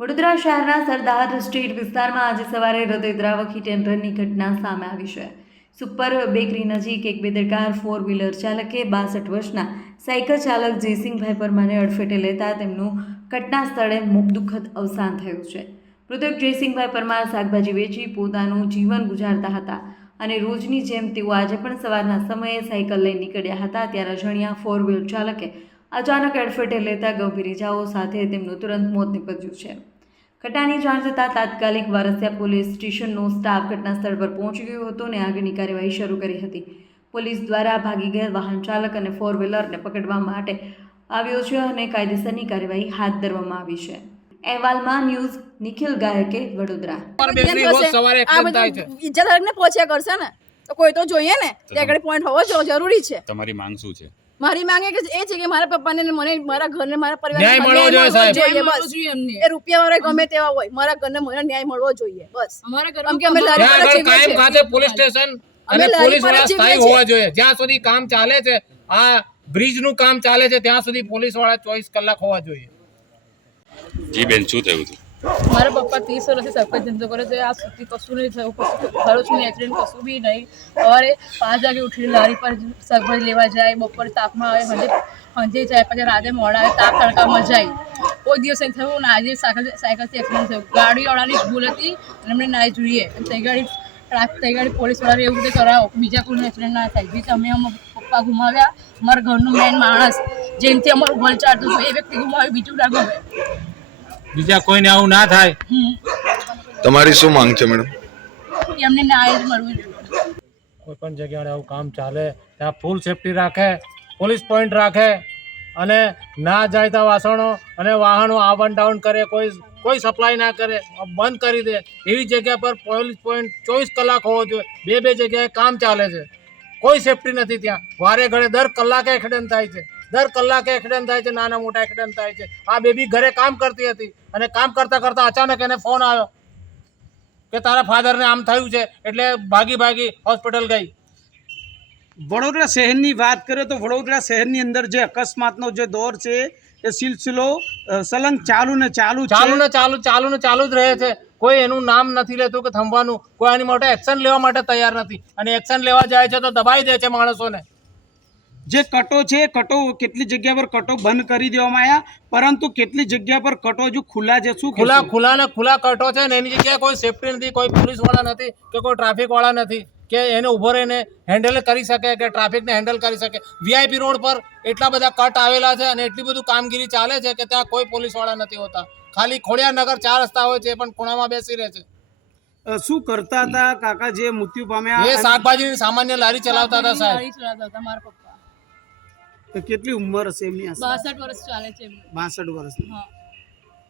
વડોદરા શહેરના સરદાર સ્ટ્રીટ વિસ્તારમાં આજે સવારે હૃદયદ્રાવક હિટ એન્ડ રનની ઘટના સામે આવી છે. સુપર બેકરી નજીક એક બેદરકાર ફોર વ્હીલર ચાલકે 62 વર્ષના સાયકલ ચાલક જયસિંહભાઈ પરમારને અડફેટે લેતા તેમનું ઘટના સ્થળે દુઃખદ અવસાન થયું છે. મૃતક જયસિંહભાઈ પરમાર શાકભાજી વેચી પોતાનું જીવન ગુજારતા હતા અને રોજની જેમ તેઓ આજે પણ સવારના સમયે સાયકલ લઈ નીકળ્યા હતા ત્યારે અજાણ્યા ફોર વ્હીલર ચાલકે અચાનક અડફેટે લેતા ગંભીર ઇજાઓ સાથે તેમનું તુરંત મોત નીપજ્યું છે. ઘટનાની જાણ થતાં તાત્કાલિક વારસિયા પોલીસ સ્ટેશનનો સ્ટાફ ઘટના સ્થળ પર પહોંચી ગયો હતો અને આગળની કાર્યવાહી શરૂ કરી હતી. પોલીસ દ્વારા ભાગી ગયેલ વાહન ચાલક અને ફોર વ્હીલરને પકડવા માટે આવ્યો છે અને કાયદેસરની કાર્યવાહી હાથ ધરવામાં આવી છે. અહેવાલમાં ન્યૂઝ નિખિલ ગાયકે, વડોદરા. ઇજ્જતને પહોંચ્યા કરશે ને તો કોઈ તો જોઈએ ને ત્યાં આગળ પોઈન્ટ હોવો જરૂરી છે. તમારી માંગ શું છે? મારી માંગ એ છે કે મારા પપ્પાને મને મારા ઘરને મારા પરિવારને ન્યાય મળવો જોઈએ સાહેબ. એ રૂપિયા વાળા ગમે તેવા હોય મારા ઘરને મને ન્યાય મળવો જોઈએ બસ. કેમ કે અમે લારી પર જીવીએ કાયમ છીએ. ખાતે પોલીસ સ્ટેશન અને પોલીસ વાળા સ્થાયી હોવા જોઈએ. જ્યાં સુધી કામ ચાલે છે, આ બ્રિજ નું કામ ચાલે છે ત્યાં સુધી પોલીસ વાળા 24 કલાક હોવા જોઈએ. જી બેન, શું થયું હતું? મારા પપ્પા 30 વર્ષથી સરપંચ ધંધો કરે છે. આ સુધી કશું નહીં થયું, ખરોચનું એક્સિડન્ટ કશું બી નહીં. સવારે 5 વાગે ઉઠીને લારી પર શાકભાજી લેવા જાય, બપોરે તાપમાં આવે, સાંજે જાય, પછી રાતે મોડા આવે, તાપ તડકામાં જાય. કોઈ દિવસ નહીં થયું ને આજે સાયકલથી એક્સિડન્ટ થયું. ગાડીવાળાની ભૂલ હતી અને એમને ના જોઈએ. તઈ ગાડી પોલીસવાળાને એવું રીતે કરાવો બીજા કોઈનું એક્સિડન્ટ ના થાય. જે તમે પપ્પા ગુમાવ્યા, અમારા ઘરનું મેન માણસ જેમથી અમારું ઘર ચાલતું હતું એ વ્યક્તિ ગુમાવ્યું, બીજું ના ગમે. બીજા કોઈને આવું ના થાય. તમારી શું માંગ છે મેડમ? એમને ન્યાય જ મળવું જોઈએ. કોઈ પણ જગ્યાએ આવું કામ ચાલે ત્યાં ફૂલ સેફટી રાખે, પોલીસ પોઈન્ટ રાખે અને ના જાય ત્યાં વાસણો અને વાહનો અપ એન્ડ ડાઉન કરે, કોઈ સપ્લાય ના કરે, બંધ કરી દે. એવી જગ્યા પર પોલીસ પોઈન્ટ 24 કલાક હોવો જોઈએ. બે જગ્યાએ કામ ચાલે છે, કોઈ સેફટી નથી ત્યાં. વારે ઘડે દર કલાકે એક્સિડન્ટ થાય છે, નાના મોટા એક્સિડન્ટ થાય છે. આ બેબી ઘરે કામ કરતી હતી અને કામ કરતા કરતા અચાનક એને ફોન આવ્યો કે તારા ફાધરને આમ થયું છે, એટલે ભાગી હોસ્પિટલ ગઈ. વડોદરા શહેરની વાત કરીએ તો વડોદરા શહેરની અંદર જે અકસ્માતનો જે દોર છે એ સિલસિલો સલંગ ચાલુ જ રહે છે. કોઈ એનું નામ નથી લેતું કે થંભવાનું, કોઈ આની માટે એક્શન લેવા માટે તૈયાર નથી અને એક્શન લેવા જાય છે તો દબાઈ દે છે માણસોને. જે કટો છે કટો કેટલી જગ્યા પર કટો બંધ કરી દેવામાં આવ્યા, પરંતુ કેટલી જગ્યા પર કટો હજુ ખુલ્લા છે. શું ખુલ્લા કટો છે ને એની જગ્યાએ કોઈ સેફટી નથી, કોઈ પોલીસ વાળા નથી કે કોઈ ટ્રાફિક વાળા નથી કે એને ઉભો રહીને હેન્ડલ કરી શકે કે ટ્રાફિકને હેન્ડલ કરી શકે. વીઆઈપી રોડ પર એટલા બધા કટ આવેલા છે અને એટલી બધું કામગીરી ચાલે છે કે ત્યાં કોઈ પોલીસ વાળા નથી હોતા. ખાલી ખોડિયારનગર 4 રસ્તા હોય છે પણ ખૂણામાં બેસી રહે છે. શું કરતા હતા કાકા જે મૃત્યુ પામ્યા? એ શાકભાજીની સામાન્ય લારી ચલાવતા હતા સાહેબ. ગાડી ચલાવતા હતા મારા પપ્પા. કેટલી ઉંમર હશે એમની? 62 વર્ષ ચાલે છે એમની. 62 વર્ષની. હા.